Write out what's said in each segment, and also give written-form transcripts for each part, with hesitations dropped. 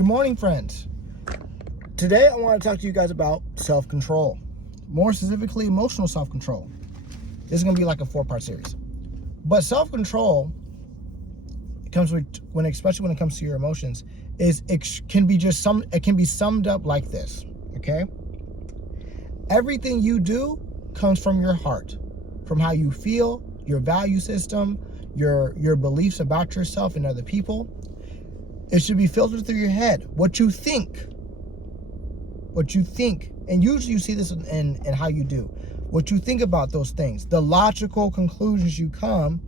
Good morning, friends. Today I want to talk to you guys about self-control, more specifically emotional self-control. This is going to be like a 4-part series. But self-control comes with, especially when it comes to your emotions, it can be summed up like this, okay? Everything you do comes from your heart, from how you feel, your value system, your beliefs about yourself and other people. It should be filtered through your head. What you think, and usually you see this in how you do. What you think about those things, the logical conclusions you come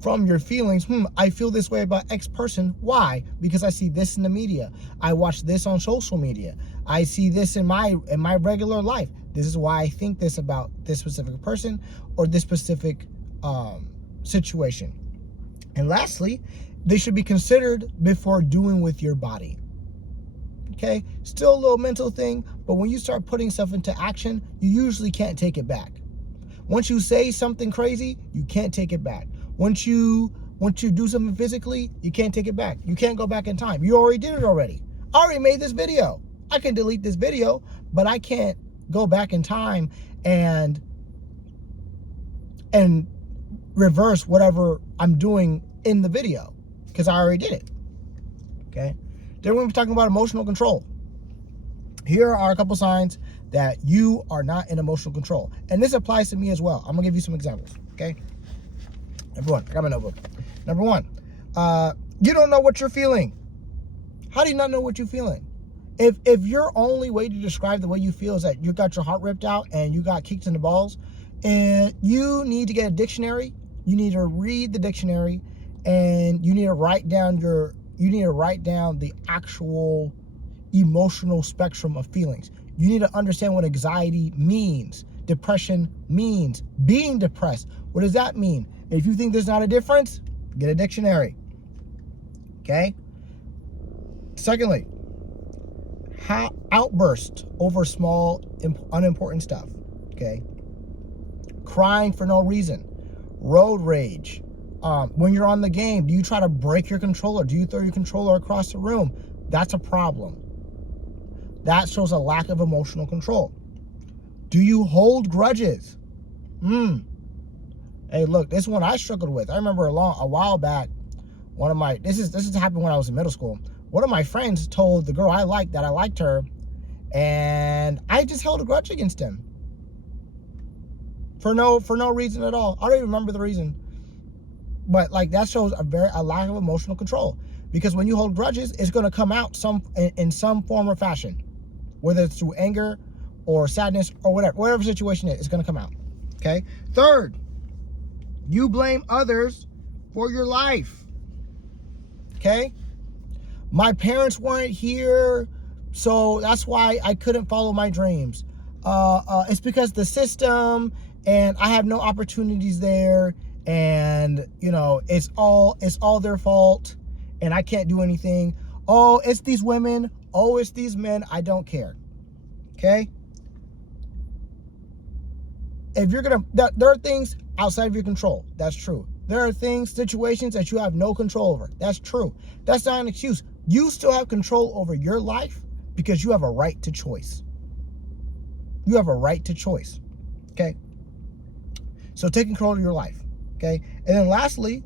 from your feelings. I feel this way about X person. Why? Because I see this in the media. I watch this on social media. I see this in my regular life. This is why I think this about this specific person or this specific situation. And lastly, they should be considered before doing with your body. Okay? Still a little mental thing, but when you start putting stuff into action, you usually can't take it back. Once you say something crazy, you can't take it back. Once you do something physically, you can't take it back. You can't go back in time. You already did it already. I already made this video. I can delete this video, but I can't go back in time and reverse whatever I'm doing in the video because I already did it. Okay? Then we're talking about emotional control. Here are a couple signs that you are not in emotional control. And this applies to me as well. I'm going to give you some examples. Okay? Number one, I got my notebook. Number one, you don't know what you're feeling. How do you not know what you're feeling? If your only way to describe the way you feel is that you got your heart ripped out and you got kicked in the balls, and you need to get a dictionary, you need to read the dictionary, and you need to write down the actual emotional spectrum of feelings. You need to understand what anxiety means, depression means, being depressed. What does that mean? If you think there's not a difference, get a dictionary. Okay? Secondly, outburst over small, unimportant stuff. Okay? Crying for no reason. Road rage. When you're on the game, do you try to break your controller? Do you throw your controller across the room? That's a problem. That shows a lack of emotional control. Do you hold grudges? Hey, look, this one I struggled with. I remember a while back, this has happened when I was in middle school. One of my friends told the girl I liked that I liked her, and I just held a grudge against him. For no reason at all. I don't even remember the reason. But like that shows a lack of emotional control. Because when you hold grudges, it's going to come out in some form or fashion. Whether it's through anger or sadness or whatever situation it is, it's going to come out. Okay? Third, you blame others for your life. Okay? My parents weren't here, so that's why I couldn't follow my dreams. It's because the system, and I have no opportunities there, and it's all their fault, and I can't do anything. Oh, it's these women. Oh, it's these men. I don't care. Okay? If you're there are things outside of your control. That's true. There are situations that you have no control over. That's true. That's not an excuse. You still have control over your life because you have a right to choice. You have a right to choice. Okay? So take control of your life. Okay? And then lastly,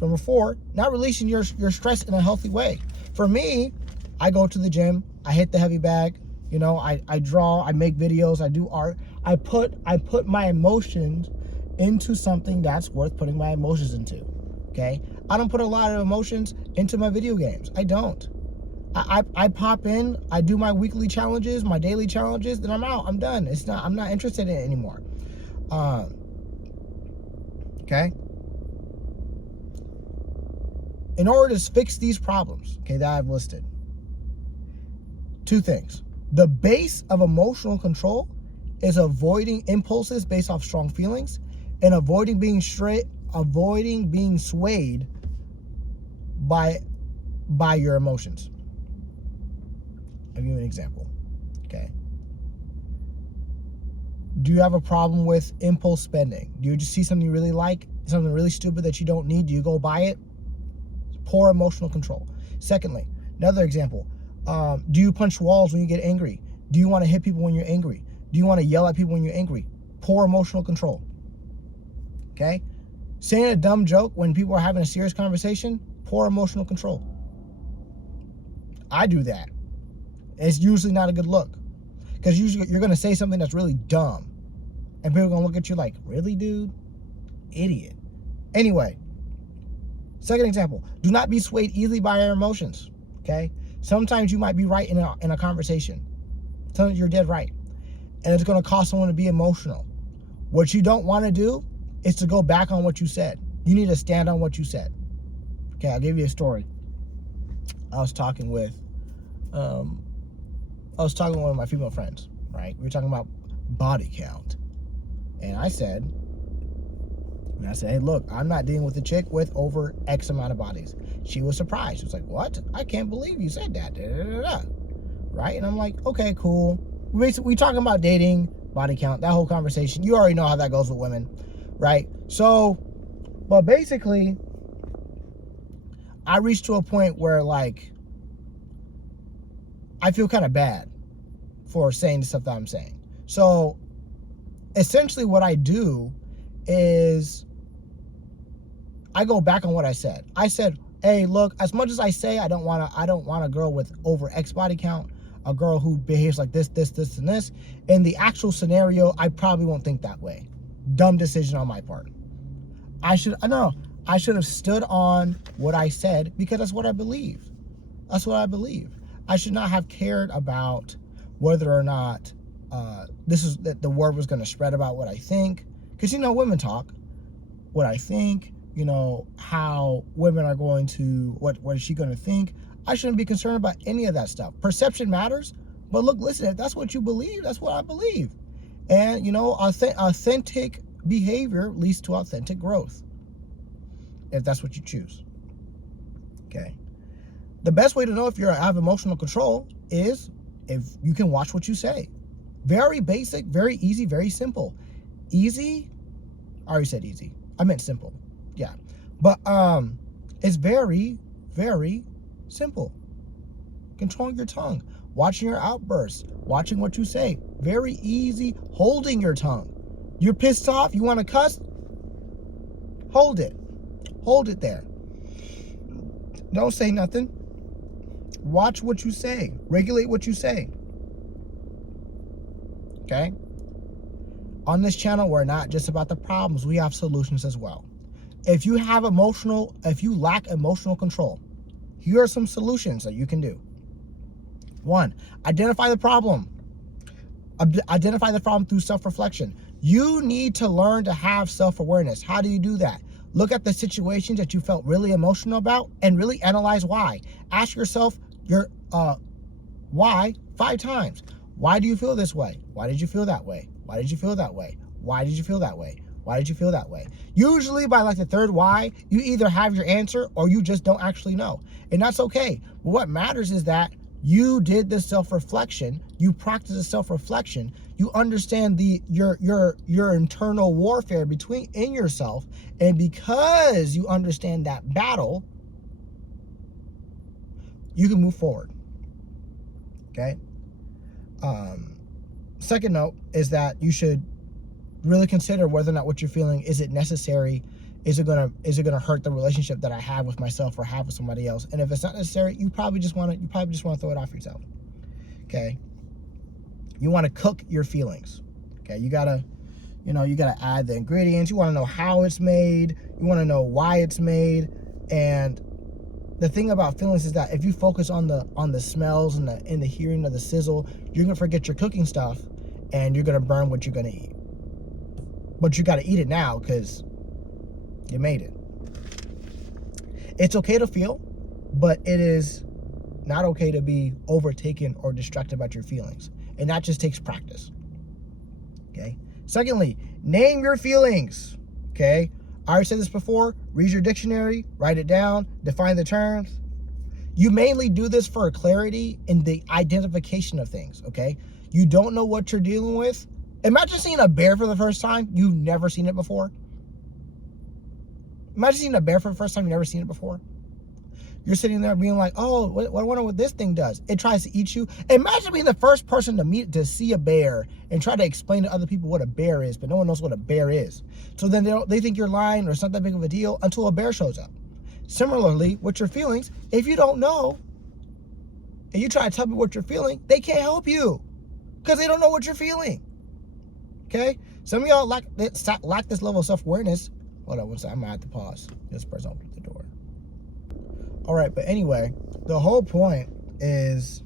number 4, not releasing your stress in a healthy way. For me, I go to the gym, I hit the heavy bag, I draw, I make videos, I do art. I put my emotions into something that's worth putting my emotions into. Okay? I don't put a lot of emotions into my video games. I don't. I pop in, I do my weekly challenges, my daily challenges, then I'm out. I'm done. I'm not interested in it anymore. Okay? In order to fix these problems, okay, that I've listed, 2 things. The base of emotional control is avoiding impulses based off strong feelings and avoiding being swayed by your emotions. I'll give you an example. Okay. Do you have a problem with impulse spending? Do you just see something you really like, something really stupid that you don't need? Do you go buy it? Poor emotional control. Secondly, Another example. Do you punch walls when you get angry? Do you want to hit people when you're angry? Do you want to yell at people when you're angry? Poor emotional control. Okay? Saying a dumb joke when people are having a serious conversation, poor emotional control. I do that. It's usually not a good look. Because usually you're going to say something that's really dumb. And people are going to look at you like, really, dude? Idiot. Anyway, second example. Do not be swayed easily by your emotions. Okay? Sometimes you might be right in a conversation. Sometimes you're dead right. And it's going to cause someone to be emotional. What you don't want to do is to go back on what you said. You need to stand on what you said. Okay, I'll give you a story. I was talking with one of my female friends, right? We were talking about body count. And I said, hey, look, I'm not dealing with a chick with over X amount of bodies. She was surprised. She was like, what? I can't believe you said that. Da, da, da, da. Right? And I'm like, okay, cool. We talking about dating, body count, that whole conversation. You already know how that goes with women, right? So, but basically, I reached to a point where, like, I feel kind of bad for saying the stuff that I'm saying. So, essentially what I do is I go back on what I said. I said, hey, look, as much as I say I don't want a girl with over X body count, a girl who behaves like this, and this. In the actual scenario, I probably won't think that way. Dumb decision on my part. I should have stood on what I said because that's what I believe. That's what I believe. I should not have cared about whether or not the word was going to spread about what I think. Because, women talk. What I think, how women are going to, what is she going to think? I shouldn't be concerned about any of that stuff. Perception matters. But look, listen, if that's what you believe, that's what I believe. And, authentic behavior leads to authentic growth. If that's what you choose. Okay. The best way to know if you have emotional control is if you can watch what you say. Very basic, very easy, very simple. Easy, I already said easy. I meant simple. Yeah. But it's very, very simple. Controlling your tongue, watching your outbursts, watching what you say. Very easy. Holding your tongue. You're pissed off, you want to cuss? Hold it. Hold it there. Don't say nothing. Watch what you say. Regulate what you say. Okay? On this channel, we're not just about the problems. We have solutions as well. If you lack emotional control, here are some solutions that you can do. 1, identify the problem. Identify the problem through self-reflection. You need to learn to have self-awareness. How do you do that? Look at the situations that you felt really emotional about and really analyze why. Ask yourself your why 5 times. Why do you feel this way? Why did you feel that way? Why did you feel that way? Why did you feel that way? Why did you feel that way? Usually by like the 3rd why, you either have your answer or you just don't actually know. And that's okay. But what matters is that you did the self-reflection, you practice the self-reflection, you understand your internal warfare in yourself, and because you understand that battle, you can move forward. Okay? Second note is that you should really consider whether or not what you're feeling, is it necessary? Is it gonna hurt the relationship that I have with myself or have with somebody else? And if it's not necessary, you probably just want to throw it off yourself. Okay? You want to cook your feelings. Okay? You gotta add the ingredients. You want to know how it's made. You want to know why it's made. And the thing about feelings is that if you focus on the smells and the hearing of the sizzle, you're gonna forget your cooking stuff, and you're gonna burn what you're gonna eat. But you gotta eat it now because you made it. It's okay to feel, but it is not okay to be overtaken or distracted by your feelings. And that just takes practice. Okay? Secondly, name your feelings. Okay? I already said this before. Read your dictionary, write it down, define the terms. You mainly do this for clarity in the identification of things, okay? You don't know what you're dealing with. Imagine seeing a bear for the first time. You've never seen it before. Imagine seeing a bear for the first time. You've never seen it before. You're sitting there being like, oh, I wonder what this thing does. It tries to eat you. Imagine being the first person to see a bear and try to explain to other people what a bear is, but no one knows what a bear is. So then they think you're lying or it's not that big of a deal until a bear shows up. Similarly, with your feelings, if you don't know and you try to tell me what you're feeling, they can't help you because they don't know what you're feeling. Okay? Some of y'all lack this level of self-awareness. Hold on one second. I'm going to have to pause. This person opened the door. All right, but anyway, the whole point is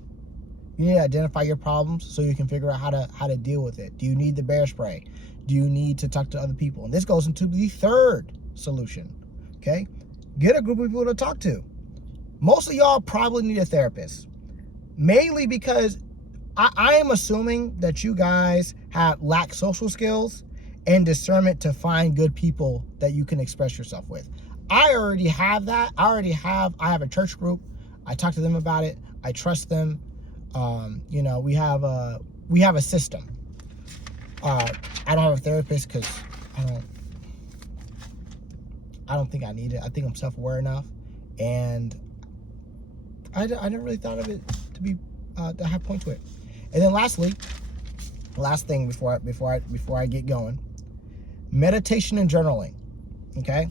you need to identify your problems so you can figure out how to deal with it. Do you need the bear spray? Do you need to talk to other people? And this goes into the third solution, okay? Get a group of people to talk to. Most of y'all probably need a therapist, mainly because I am assuming that you guys lack social skills and discernment to find good people that you can express yourself with. I already have that. I have a church group. I talk to them about it. I trust them. We have a system. I don't have a therapist because I don't think I need it. I think I'm self-aware enough, and I never really thought of it to be to have point to it. And then lastly, last thing before I get going, meditation and journaling. Okay.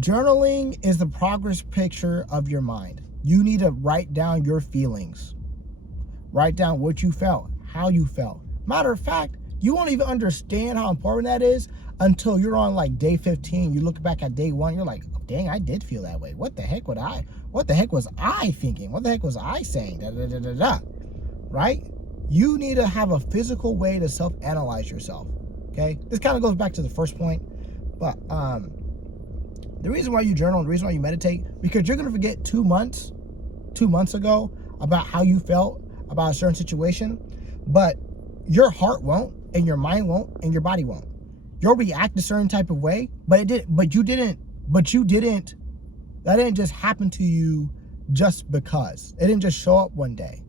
Journaling is the progress picture of your mind. You need to write down your feelings. Write down what you felt, how you felt. Matter of fact, you won't even understand how important that is until you're on like day 15. You look back at day 1, you're like, oh, dang, I did feel that way. What the heck was I thinking? What the heck was I saying? Right? You need to have a physical way to self-analyze yourself. Okay? This kind of goes back to the first point, but the reason why you journal, the reason why you meditate, because you're going to forget 2 months ago about how you felt about a certain situation, but your heart won't, and your mind won't, and your body won't. You'll react a certain type of way, that didn't just happen to you just because. It didn't just show up one day.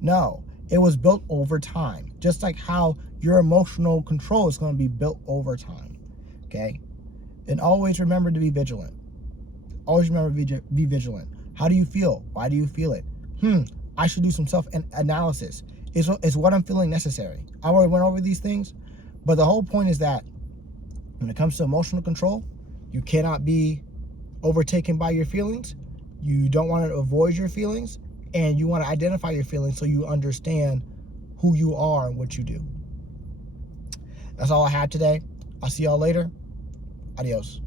No, it was built over time, just like how your emotional control is going to be built over time. Okay? And always remember to be vigilant. Always remember to be vigilant. How do you feel? Why do you feel it? I should do some self-analysis. Is what I'm feeling necessary? I already went over these things, but the whole point is that when it comes to emotional control, you cannot be overtaken by your feelings. You don't want to avoid your feelings, and you want to identify your feelings so you understand who you are and what you do. That's all I had today. I'll see y'all later. Adios.